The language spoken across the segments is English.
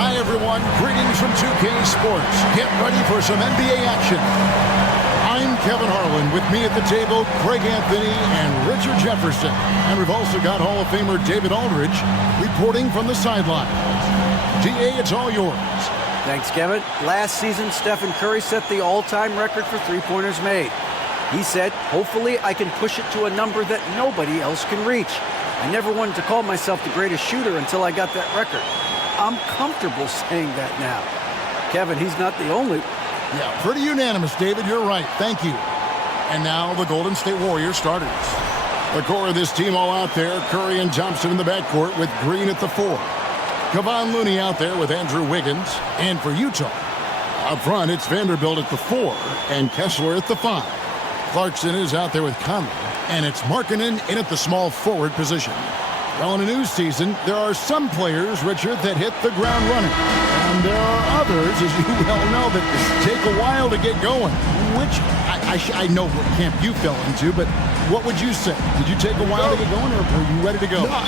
Hi, everyone. Greetings from 2K Sports. Get ready for some NBA action. I'm Kevin Harlan. With me at the table, Craig Anthony and Richard Jefferson. And we've also got Hall of Famer David Aldridge reporting from the sideline. DA, it's all yours. Thanks, Kevin. Last season, Stephen Curry set the all-time record for three-pointers made. He said, hopefully I can push it to a number that nobody else can reach. I never wanted to call myself the greatest shooter until I got that record. I'm comfortable saying that now. Kevin, he's not the only. Yeah, pretty unanimous, David. You're right. Thank you. And now the Golden State Warriors starters. The core of this team all out there. Curry and Thompson in the backcourt with Green at the 4. Kevon Looney out there with Andrew Wiggins. And for Utah, up front, it's Vanderbilt at the 4 and Kessler at the 5. Clarkson is out there with Conley. And it's Markkanen in at the small forward position. Well, in a new season, there are some players, Richard, that hit the ground running. And there are others, as you well know, that take a while to get going. Which, I know what camp you fell into, but what would you say? Did you take a while to get going, or were you ready to go? No,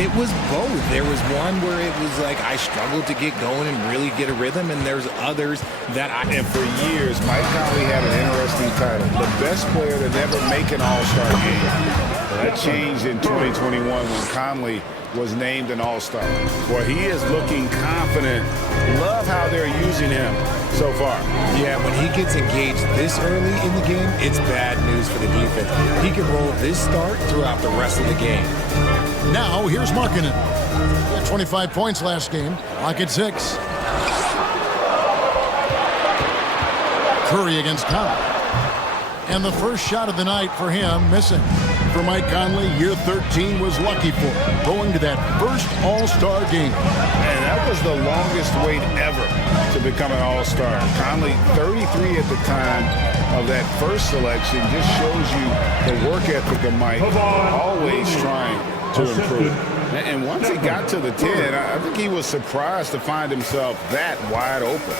it was both. There was one where it was like I struggled to get going and really get a rhythm, and there's others that And for years, Mike Conley had an interesting title. The best player to never make an All-Star game. That changed in 2021 when Conley was named an All-Star. Well, he is looking confident. Love how they're using him so far. Yeah, when he gets engaged this early in the game, it's bad news for the defense. He can roll this start throughout the rest of the game. Now, here's Markkanen. He had 25 points last game. Lock at 6. Curry against Conley. And the first shot of the night for him, missing. For Mike Conley, year 13 was lucky for him, going to that first All-Star game. And that was the longest wait ever to become an All-Star. Conley, 33 at the time of that first selection, just shows you the work ethic of Mike, always trying to improve. And once he got to the 10, I think he was surprised to find himself that wide open.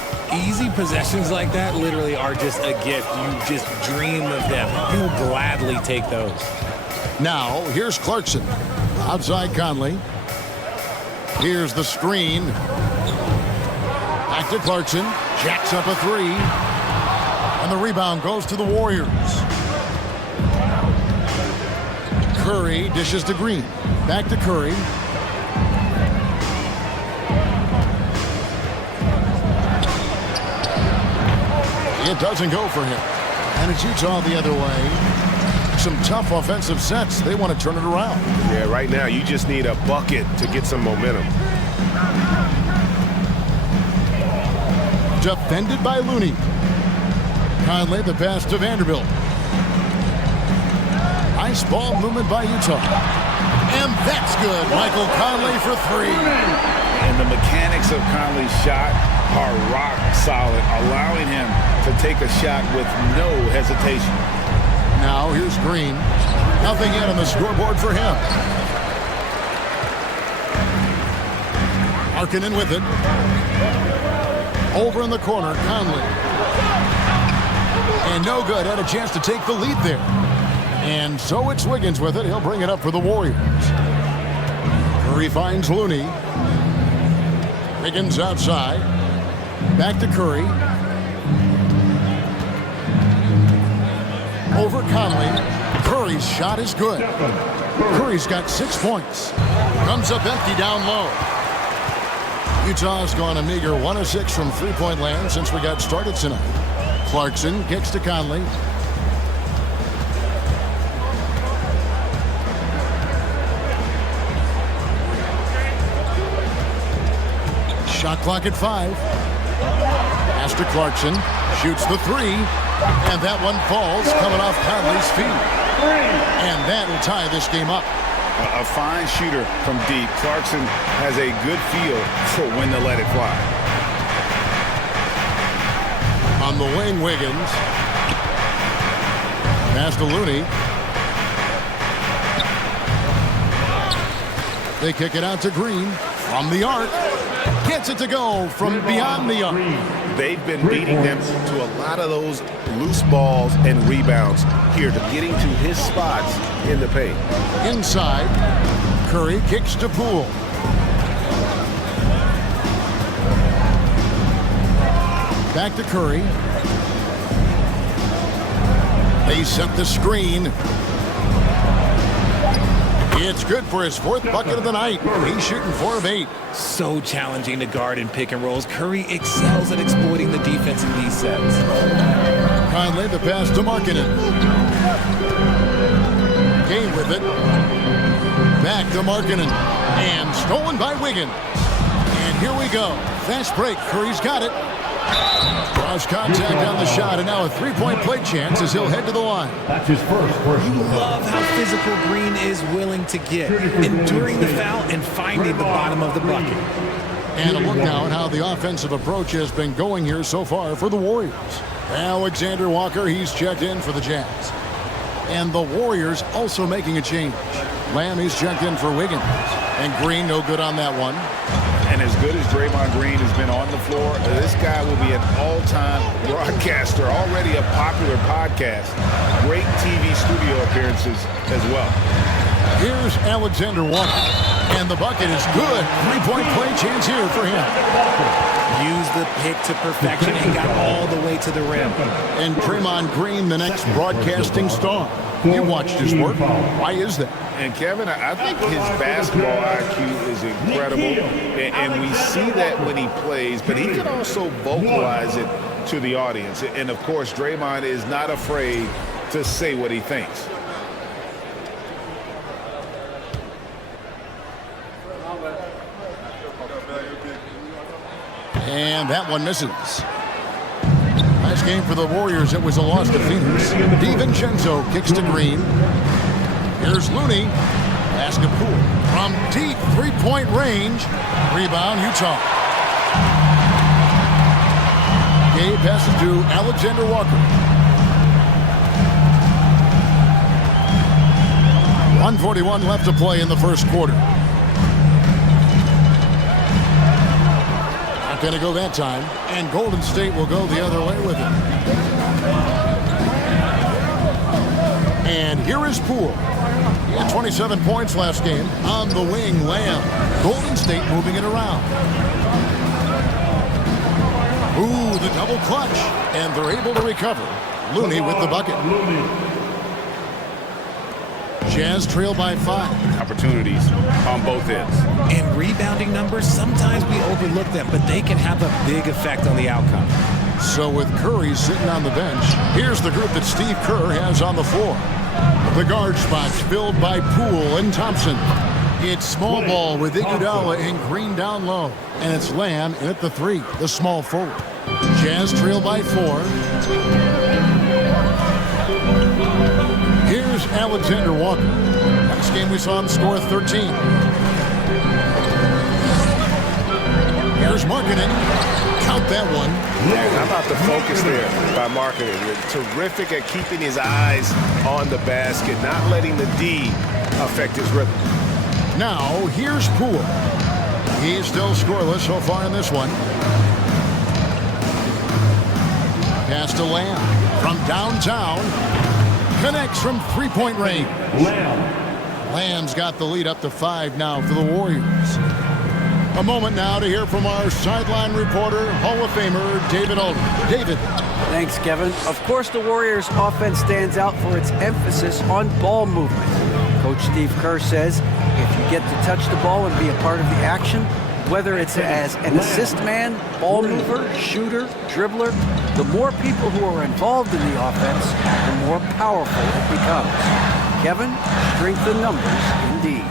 Easy possessions like that literally are just a gift. You just dream of them. You'll gladly take those. Now, here's Clarkson. Outside Conley. Here's the screen. Back to Clarkson. Jacks up a 3. And the rebound goes to the Warriors. Curry dishes to Green. Back to Curry. It doesn't go for him. And it's Utah the other way. Some tough offensive sets. They want to turn it around. Yeah, right now you just need a bucket to get some momentum. Defended by Looney. Conley, the pass to Vanderbilt. Nice ball movement by Utah. And that's good. Michael Conley for 3. And the mechanics of Conley's shot are rock solid, allowing him to take a shot with no hesitation. Now here's Green. Nothing yet on the scoreboard for him. Markkanen with it. Over in the corner, Conley. And no good. Had a chance to take the lead there. And so it's Wiggins with it. He'll bring it up for the Warriors. Curry finds Looney. Wiggins outside. Back to Curry. Over Conley. Curry's shot is good. Curry's got 6 points. Comes up empty down low. Utah's gone a meager 1 of 6 from three-point land since we got started tonight. Clarkson kicks to Conley. Shot clock at 5. Pass to Clarkson. Shoots the 3. And that one falls, coming off Conley's feet. And that'll tie this game up. A fine shooter from deep. Clarkson has a good feel for when to let it fly. On the wing, Wiggins. Pass to Looney. They kick it out to Green from the arc. Gets it to go from beyond the arc. They've been beating them to a lot of those loose balls and rebounds here to getting to his spots in the paint. Inside, Curry kicks to Poole. back to Curry. They set the screen. It's good for his 4th bucket of the night. He's shooting 4 of 8. So challenging to guard in pick and rolls. Curry excels at exploiting the defense in these sets. Conley, the pass to Markkanen. Game with it. Back to Markkanen. And stolen by Wiggins. And here we go. Fast break. Curry's got it. Draws contact on the shot, and now a 3-point play chance as he'll head to the line. That's his first personal foul. Love how physical Green is willing to get, enduring the foul and finding the bottom of the bucket. And a look now at how the offensive approach has been going here so far for the Warriors. Alexander Walker, he's checked in for the Jazz. And the Warriors also making a change. Lamb, he's checked in for Wiggins. And Green, no good on that one. And as good as Draymond Green has been on the floor, this guy will be an all-time broadcaster, already a popular podcast. Great TV studio appearances as well. Here's Alexander Walker. And the bucket is good. 3-point play chance here for him. Used the pick to perfection and got all the way to the rim. And Draymond Green, the next broadcasting star. You watched his work. Why is that? And Kevin, I think his basketball IQ is incredible, and we see that when he plays, but he can also vocalize it to the audience. And of course, Draymond is not afraid to say what he thinks. And that one misses. Last game for the Warriors, it was a loss to Phoenix. DiVincenzo kicks to Green. Here's Looney. Pass to Poole. From deep 3-point range. Rebound, Utah. Gay passes to Alexander Walker. 1:41 left to play in the first quarter. Not going to go that time. And Golden State will go the other way with it. And here is Poole. He had 27 points last game. On the wing, Lamb. Golden State moving it around. Ooh, the double clutch. And they're able to recover. Looney with the bucket. Jazz trail by 5. Opportunities on both ends. And rebounding numbers, sometimes we overlook them, but they can have a big effect on the outcome. So with Curry sitting on the bench, here's the group that Steve Kerr has on the floor. The guard spots filled by Poole and Thompson. It's small ball with Iguodala and Green down low. And it's Lamb in at the 3, the small forward. Jazz trail by 4. Here's Alexander Walker. Last game we saw him score 13. Here's Markkanen. Count that one. How about the focus there by Markkanen? Terrific at keeping his eyes on the basket, not letting the D affect his rhythm. Now, here's Poole. He's still scoreless so far in this one. Pass to Lamb from downtown. Connects from 3-point range. Lamb's got the lead up to 5 now for the Warriors. A moment now to hear from our sideline reporter, Hall of Famer David Aldridge. David. Thanks, Kevin. Of course, the Warriors' offense stands out for its emphasis on ball movement. Coach Steve Kerr says if you get to touch the ball and be a part of the action, whether it's as an assist man, ball mover, shooter, dribbler, the more people who are involved in the offense, the more powerful it becomes. Kevin, strength in numbers, indeed.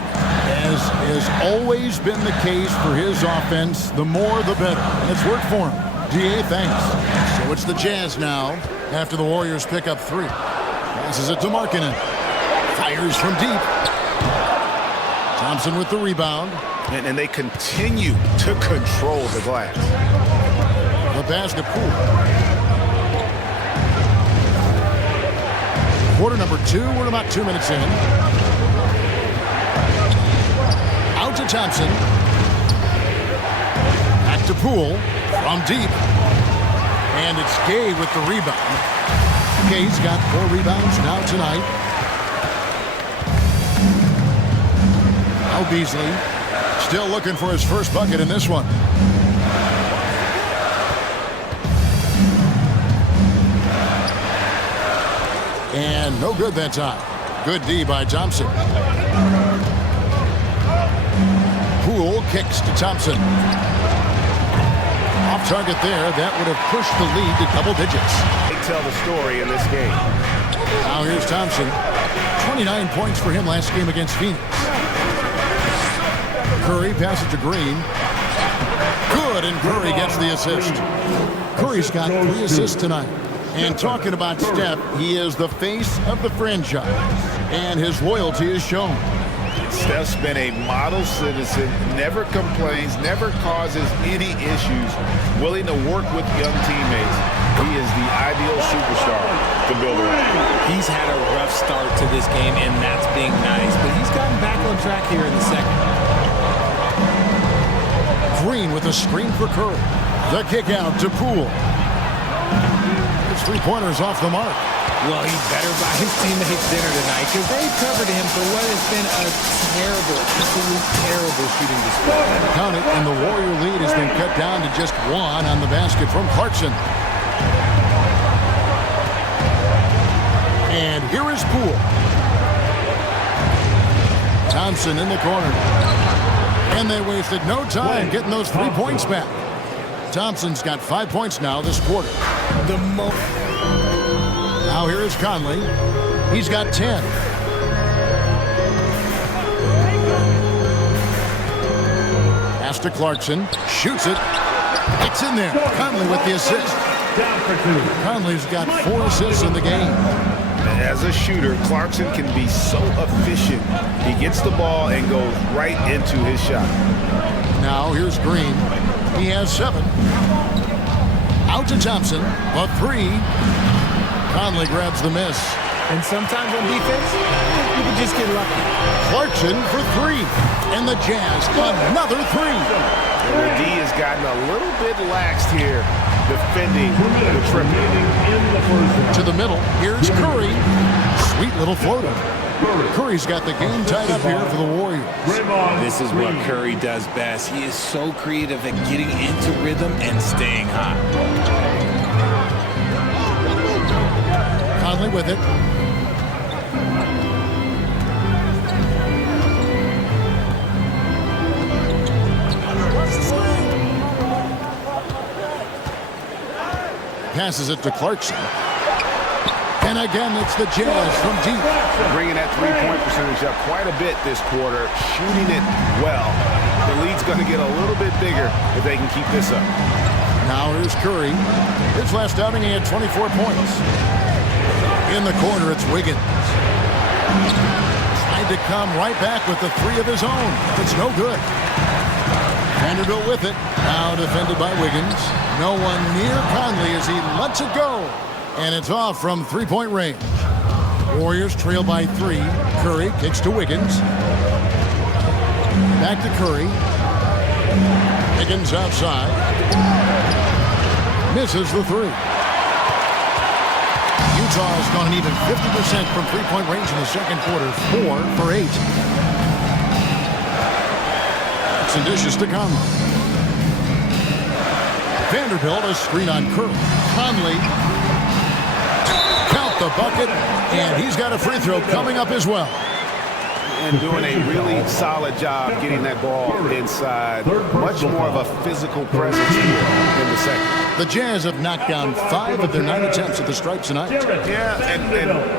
As has always been the case for his offense, the more the better. And it's worked for him. DA, thanks. So it's the Jazz now after the Warriors pick up 3. Passes it to Markkanen. Fires from deep. Thompson with the rebound. And they continue to control the glass. The pass to Poole. Quarter number 2. We're about 2 minutes in. Out to Thompson. Back to Poole. From deep. And it's Gay with the rebound. Gay's got 4 rebounds now tonight. Now Beasley. Still looking for his first bucket in this one. And no good that time. Good D by Thompson. Poole kicks to Thompson. Off target there. That would have pushed the lead to double digits. They tell the story in this game. Now here's Thompson. 29 points for him last game against Phoenix. Curry passes to Green. Good, and Curry gets the assist. Curry's got 3 assists tonight. And talking about Steph, he is the face of the franchise, and his loyalty is shown. Steph's been a model citizen, never complains, never causes any issues, willing to work with young teammates. He is the ideal superstar to build around. He's had a rough start to this game, and that's being nice, but he's gotten back on track here in the second. Green with a screen for Curry. The kick out to Poole. His 3-pointers off the mark. Well, he better buy his teammates dinner tonight because they covered him for what has been a terrible, absolute terrible shooting display. Count it, and the Warrior lead has been cut down to just 1 on the basket from Clarkson. And here is Poole. Thompson in the corner. And they wasted no time getting those 3 points back. Thompson's got 5 points now this quarter. Now here is Conley. He's got 10. Pass to Clarkson. Shoots it. It's in there. Conley with the assist. Conley's got 4 assists in the game. As a shooter, Clarkson can be so efficient. He gets the ball and goes right into his shot. Now here's Green. He has 7. Out to Thompson. A 3. Conley grabs the miss. And sometimes on defense, you can just get lucky. Clarkson for 3. And the Jazz, another 3. And the D has gotten a little bit laxed here, defending the triple. To the middle, here's Curry. Sweet little floater. Curry's got the game tied up here for the Warriors. This is what Curry does best. He is so creative at getting into rhythm and staying hot. Conley with it. Passes it to Clarkson. And again, it's the Jazz from deep. Bringing that 3-point percentage up quite a bit this quarter, shooting it well. The lead's going to get a little bit bigger if they can keep this up. Now here's Curry. His last outing, he had 24 points. In the corner, it's Wiggins. Tried to come right back with the 3 of his own. It's no good. Vanderbilt with it. Now defended by Wiggins. No one near Conley as he lets it go. And it's off from 3-point range. Warriors trail by 3. Curry kicks to Wiggins. Back to Curry. Wiggins outside. Misses the 3. Utah's gone an even 50% from 3-point range in the second quarter. 4 for 8. Some dishes to Conley. Vanderbilt a screen on Curry. Conley. Count the bucket. And he's got a free throw coming up as well. And doing a really solid job getting that ball inside. Much more of a physical presence here in the second. The Jazz have knocked down 5 of their 9 attempts at the stripe tonight. Yeah, and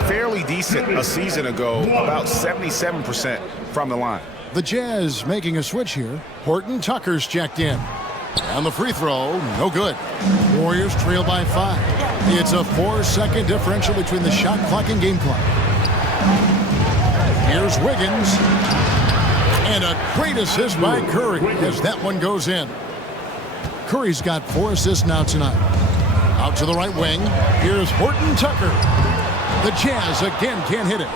fairly decent a season ago, about 77% from the line. The Jazz making a switch here. Horton Tucker's checked in. And the free throw, no good. Warriors trail by 5. It's a 4-second differential between the shot clock and game clock. Here's Wiggins. And a great assist by Curry as that one goes in. Curry's got 4 assists now tonight. Out to the right wing. Here's Horton Tucker. The Jazz again can't hit it.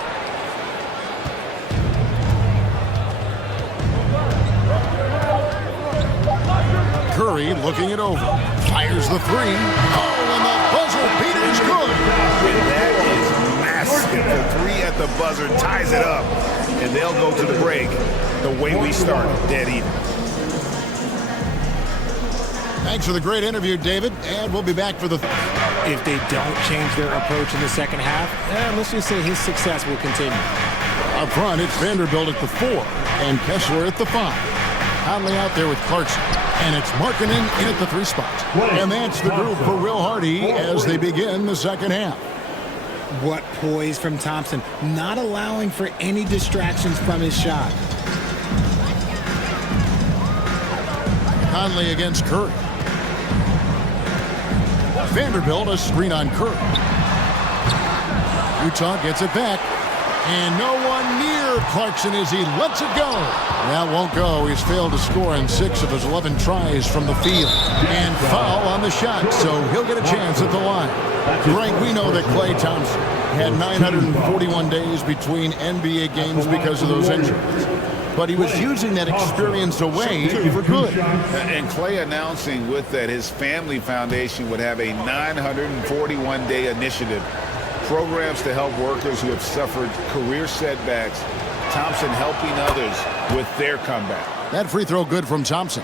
Curry looking it over. Fires the 3. Oh, and the buzzer beater's good. And that is massive. The 3 at the buzzer ties it up. And they'll go to the break the way we started, dead even. Thanks for the great interview, David, and we'll be back for the... If they don't change their approach in the second half, let's just say his success will continue. Up front, it's Vanderbilt at the 4 and Kessler at the 5. Conley out there with Clarkson. And it's Markkanen in at the 3 spot. And that's the group for Will Hardy as they begin the second half. What poise from Thompson, not allowing for any distractions from his shot. Conley against Curry. Vanderbilt a screen on Curry. Utah gets it back. And no one near Clarkson as he lets it go. That won't go. He's failed to score in 6 of his 11 tries from the field. And foul on the shot, so he'll get a chance at the line. Frank, we know that Klay Thompson had 941 days between NBA games because of those injuries. But he was using that experience away for good. And Klay announcing with that his family foundation would have a 941-day initiative. Programs to help workers who have suffered career setbacks. Thompson helping others with their comeback. That free throw good from Thompson.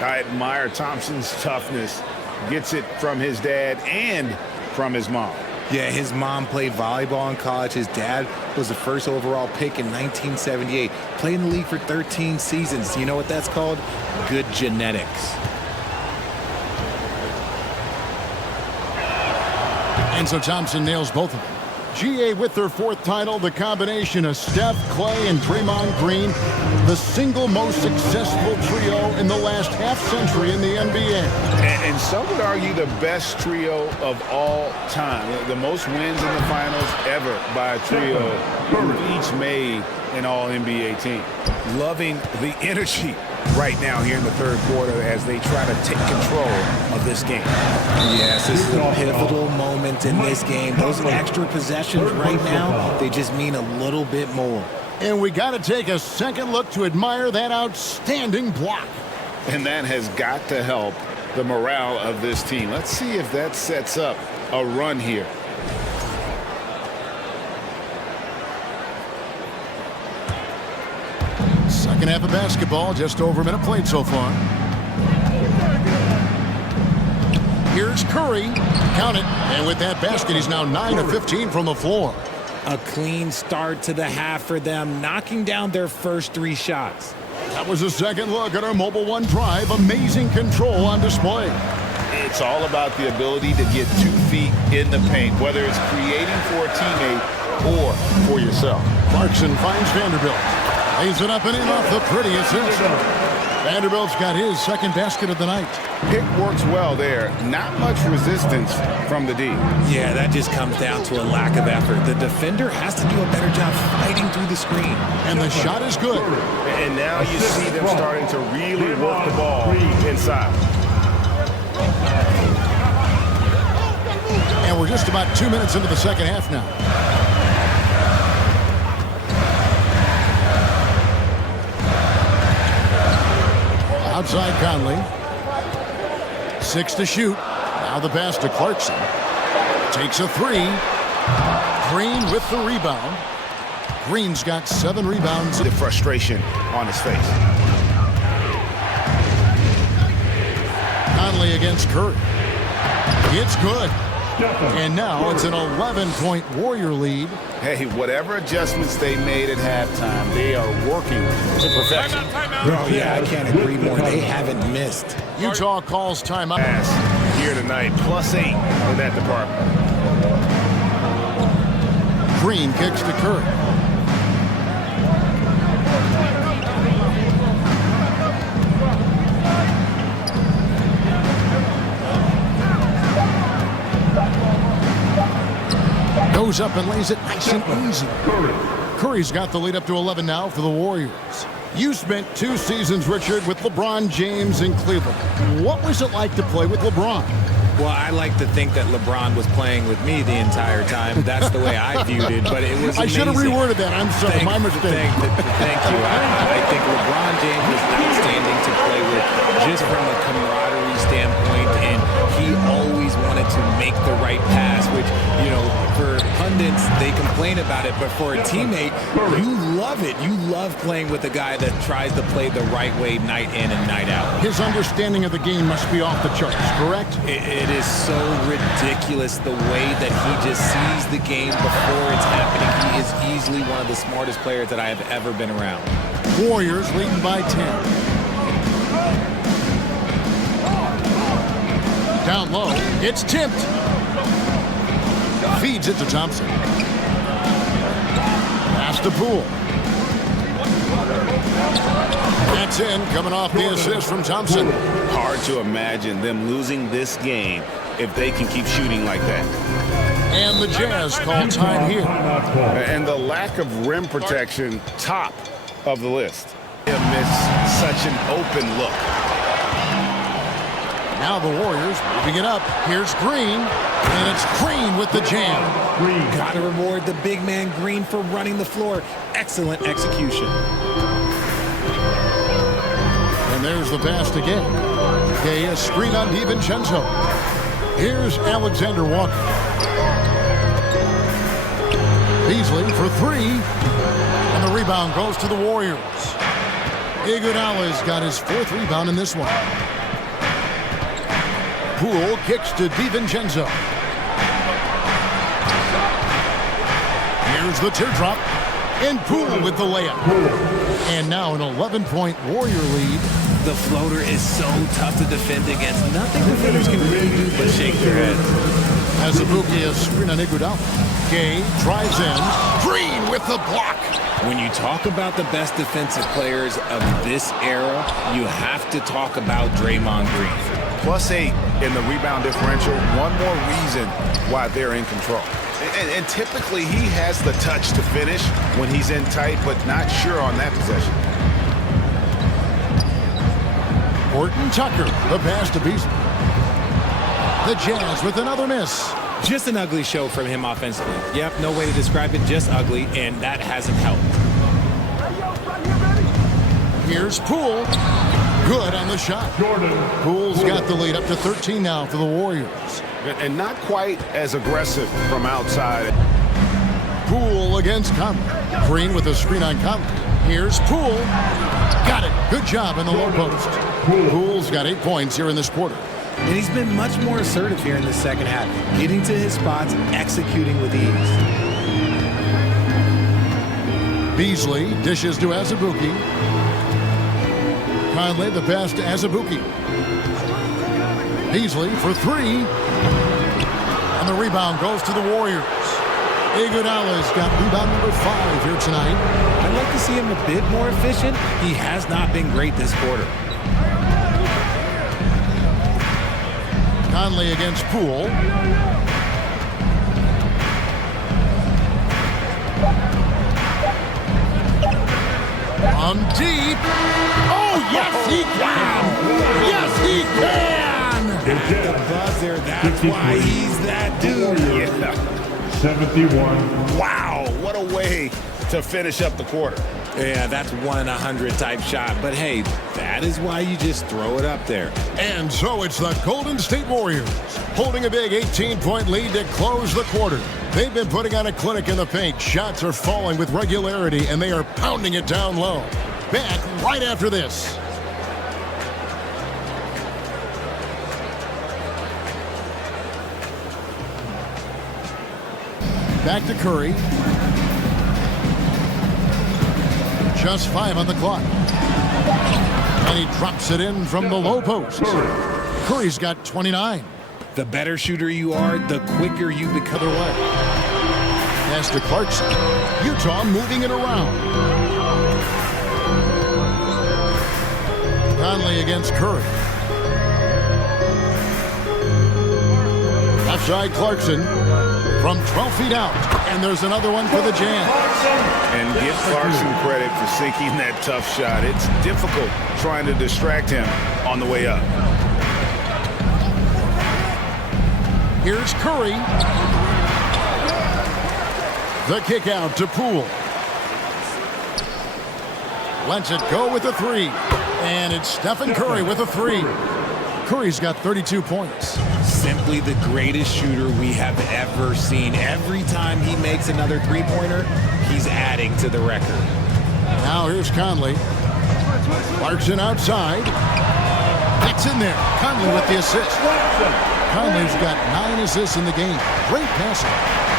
I admire Thompson's toughness. Gets it from his dad and from his mom. Yeah, his mom played volleyball in college. His dad was the first overall pick in 1978. Played in the league for 13 seasons. You know what that's called? Good genetics. And so Thompson nails both of them. GA with their 4th title, the combination of Steph, Klay, and Draymond Green, the single most successful trio in the last half-century in the NBA. And some would argue the best trio of all time. The most wins in the finals ever by a trio who each made an all-NBA team. Loving the energy right now here in the third quarter as they try to take control of this game. Yes, this is a pivotal moment in this game. Those extra possessions right now, they just mean a little bit more. And we got to take a second look to admire that outstanding block. And that has got to help the morale of this team. Let's see if that sets up a run here. Second half of basketball, just over a minute played so far. Here's Curry. Count it. And with that basket, he's now 9 of 15 from the floor. A clean start to the half for them, knocking down their first 3 shots. That was a second look at our Mobile One drive. Amazing control on display. It's all about the ability to get 2 feet in the paint, whether it's creating for a teammate or for yourself. Clarkson finds Vanderbilt. Lays it up and in off the pretty assist. Vanderbilt's got his second basket of the night. Pick works well there. Not much resistance from the D. Yeah, that just comes down to a lack of effort. The defender has to do a better job fighting through the screen. And the shot is good. And now you see them starting to really work the ball inside. And we're just about 2 minutes into the second half now. Outside Conley. 6 to shoot. Now the pass to Clarkson. Takes a 3. Green with the rebound. Green's got 7 rebounds. The frustration on his face. Conley against Curry. It's good. And now it's an 11-point Warrior lead. Hey, whatever adjustments they made at halftime, they are working to perfection. Oh, yeah, I can't agree more. They haven't missed. Utah calls timeout. Pass here tonight, +8 in that department. Green kicks to Curry. Goes up and lays it nice and easy. Curry's got the lead up to 11 now for the Warriors. You spent 2 seasons, Richard, with LeBron James in Cleveland. What was it like to play with LeBron? Well, I like to think that LeBron was playing with me the entire time. That's the way I viewed it, but it was amazing. I should have reworded that. I'm sorry, my mistake. Thank you. I think LeBron James was outstanding to play with just from a camaraderie standpoint, and he always wanted to make the right pass, which, you know, For pundits, they complain about it, but for a teammate, you love it. You love playing with a guy that tries to play the right way night in and night out. His understanding of the game must be off the charts, correct? It is so ridiculous the way that he just sees the game before it's happening. He is easily one of the smartest players that I have ever been around. Warriors leading by 10. Down low, it's tipped. Feeds it to Thompson. Pass to Poole. That's in, coming off the assist from Thompson. Hard to imagine them losing this game if they can keep shooting like that. And the Jazz call time here. And the lack of rim protection, top of the list. They missed such an open look. Now the Warriors moving it up. Here's Green, and it's Green with the jam. Got to reward the big man Green for running the floor. Excellent execution. And there's the pass again. Okay, a screen on DiVincenzo. Here's Alexander Walker. Beasley for three, and the rebound goes to the Warriors. Iguodala's got his fourth rebound in this one. Poole kicks to DiVincenzo. Here's the teardrop. And Poole with the layup. And now an 11-point Warrior lead. The floater is so tough to defend against. Nothing defenders can really do but shake their heads. Azubuike a screen on Iguodala. Gay drives in. Green with the block. When you talk about the best defensive players of this era, you have to talk about Draymond Green. +8 in the rebound differential. One more reason why they're in control. And typically he has the touch to finish when he's in tight, but not sure on that possession. Horton Tucker, the pass to Beasley. The Jazz with another miss. Just an ugly show from him offensively. Yep, no way to describe it, just ugly, and that hasn't helped. Here's Poole. Good on the shot. Poole's got the lead up to 13 now for the Warriors. And not quite as aggressive from outside. Poole against Conley. Green with a screen on Conley. Here's Poole. Got it. Good job in the low post. Poole's got 8 points here in this quarter. And he's been much more assertive here in the second half, getting to his spots, executing with ease. Beasley dishes to Azubuike. Conley the pass to Azubuike. Beasley for three. And the rebound goes to the Warriors. Iguodala's got rebound number 5 here tonight. I'd like to see him a bit more efficient. He has not been great this quarter. Conley against Poole. On deep. Oh, yes, he can! Yes, he can! The buzzer, that's why he's that dude. Yeah. 71. Wow, what a way to finish up the quarter. Yeah, that's 1 in 100 type shot. But hey, that is why you just throw it up there. And so it's the Golden State Warriors holding a big 18-point lead to close the quarter. They've been putting on a clinic in the paint. Shots are falling with regularity, and they are pounding it down low. Back right after this. Back to Curry. Just 5 on the clock. And he drops it in from the low post. Curry's got 29. The better shooter you are, the quicker you become. Other way. Pass to Clarkson. Utah moving it around. Conley against Curry. Left side Clarkson from 12 feet out. And there's another one for the Jazz. And give Clarkson credit for sinking that tough shot. It's difficult trying to distract him on the way up. Here's Curry. The kick out to Poole. Lets it go with a 3. And it's Stephen Curry with a 3. Curry's got 32 points. simply the greatest shooter we have ever seen. Every time he makes another three-pointer, he's adding to the record. Now here's Conley. Clarkson outside. Gets in there. Conley with the assist. Conley's got 9 assists in the game. Great passing.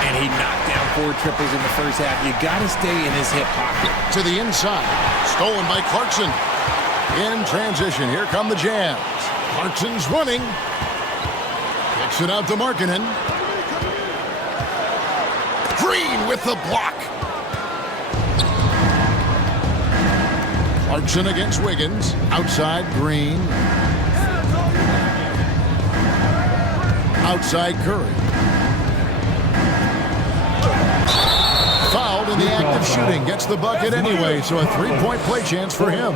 And he knocked down 4 triples in the first half. You got to stay in his hip pocket. To the inside. Stolen by Clarkson. In transition, here come the Jazz. Clarkson's running. Kicks it out to Markkanen. Green with the block. Clarkson against Wiggins. Outside, Green. Outside, Curry. Fouled in the act of shooting. Gets the bucket anyway, so a 3-point play chance for him.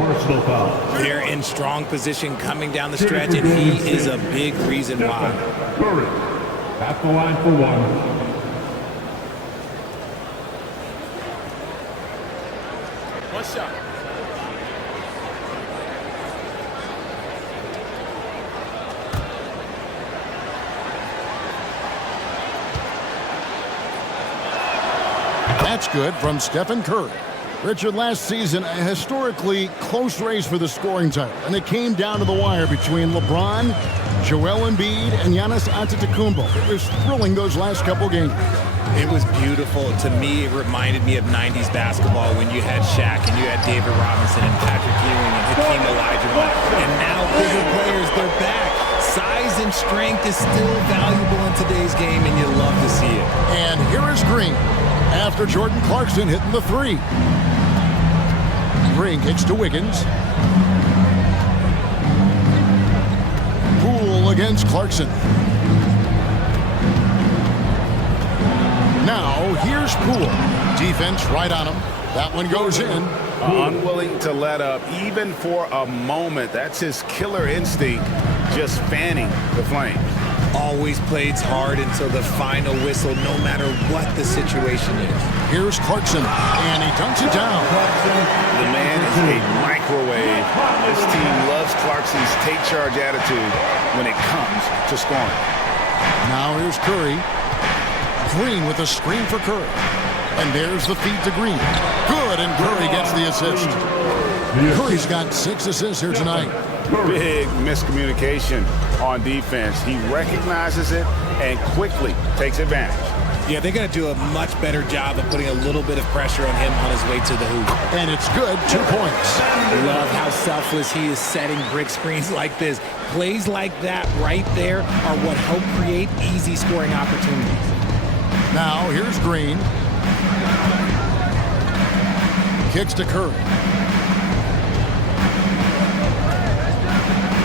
They're in strong position coming down the stretch, and he is a big reason why. Curry at the line for 1. One shot. That's good from Stephen Curry. Richard, last season, a historically close race for the scoring title, and it came down to the wire between LeBron, Joel Embiid, and Giannis Antetokounmpo. It was thrilling those last couple games. It was beautiful. To me, it reminded me of 90s basketball when you had Shaq and you had David Robinson and Patrick Ewing and Hakeem Olajuwon. And now bigger players, they're back. Size and strength is still valuable in today's game, and you love to see it. And here is Green after Jordan Clarkson hitting the 3. Green kicks to Wiggins. Poole against Clarkson. Now here's Poole. Defense right on him. That one goes in. Unwilling to let up even for a moment. That's his killer instinct, just fanning the flames. Always plays hard until the final whistle, no matter what the situation is. Here's Clarkson, and he dunks it down. The man is a microwave. This team loves Clarkson's take charge attitude when it comes to scoring. Now here's Curry. Green with a screen for Curry. And there's the feed to Green. Good, and Curry gets the assist. Curry's got 6 assists here tonight. Big miscommunication on defense. He recognizes it and quickly takes advantage. Yeah, they're going to do a much better job of putting a little bit of pressure on him on his way to the hoop. And it's good, 2 points. Love how selfless he is setting brick screens like this. Plays like that right there are what help create easy scoring opportunities. Now here's Green. Kicks to Curry.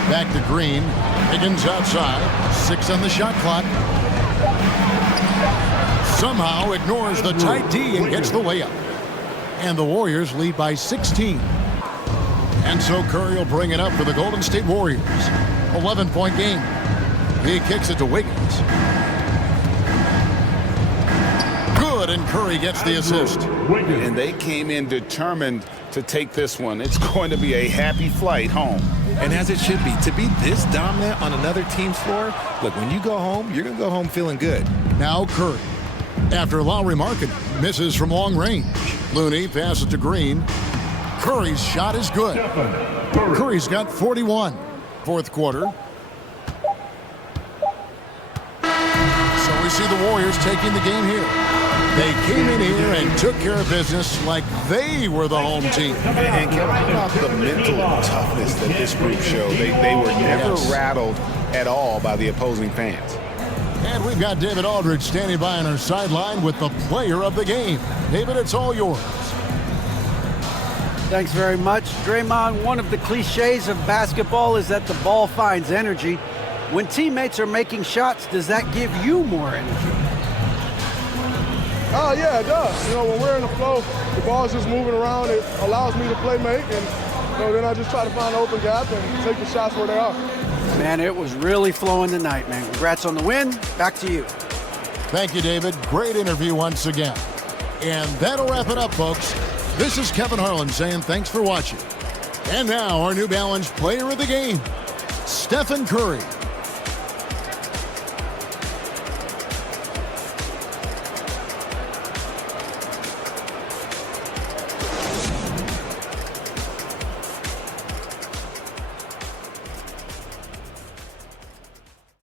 Back to Green. Higgins outside. 6 on the shot clock. Somehow ignores the tight D and gets the layup. And the Warriors lead by 16. And so Curry will bring it up for the Golden State Warriors. 11-point game. He kicks it to Wiggins. Good, and Curry gets the assist. And they came in determined to take this one. It's going to be a happy flight home. And as it should be, to be this dominant on another team's floor, look, when you go home, you're going to go home feeling good. Now Curry. After Lowry Markkanen misses from long range. Looney passes to Green. Curry's shot is good. Curry's got 41. Fourth quarter. So we see the Warriors taking the game here. They came in here and took care of business like they were the home team. And Kevin, how about the mental toughness that this group showed? They were never rattled at all by the opposing fans. And we've got David Aldridge standing by on our sideline with the player of the game. David, it's all yours. Thanks very much. Draymond, one of the cliches of basketball is that the ball finds energy. When teammates are making shots, does that give you more energy? Yeah, it does. You know, when we're in the flow, the ball's just moving around. It allows me to play make, and then I just try to find an open gap and take the shots where they are. Man, it was really flowing tonight, man. Congrats on the win. Back to you. Thank you, David. Great interview once again. And that'll wrap it up, folks. This is Kevin Harlan saying thanks for watching. And now our New Balance player of the game, Stephen Curry.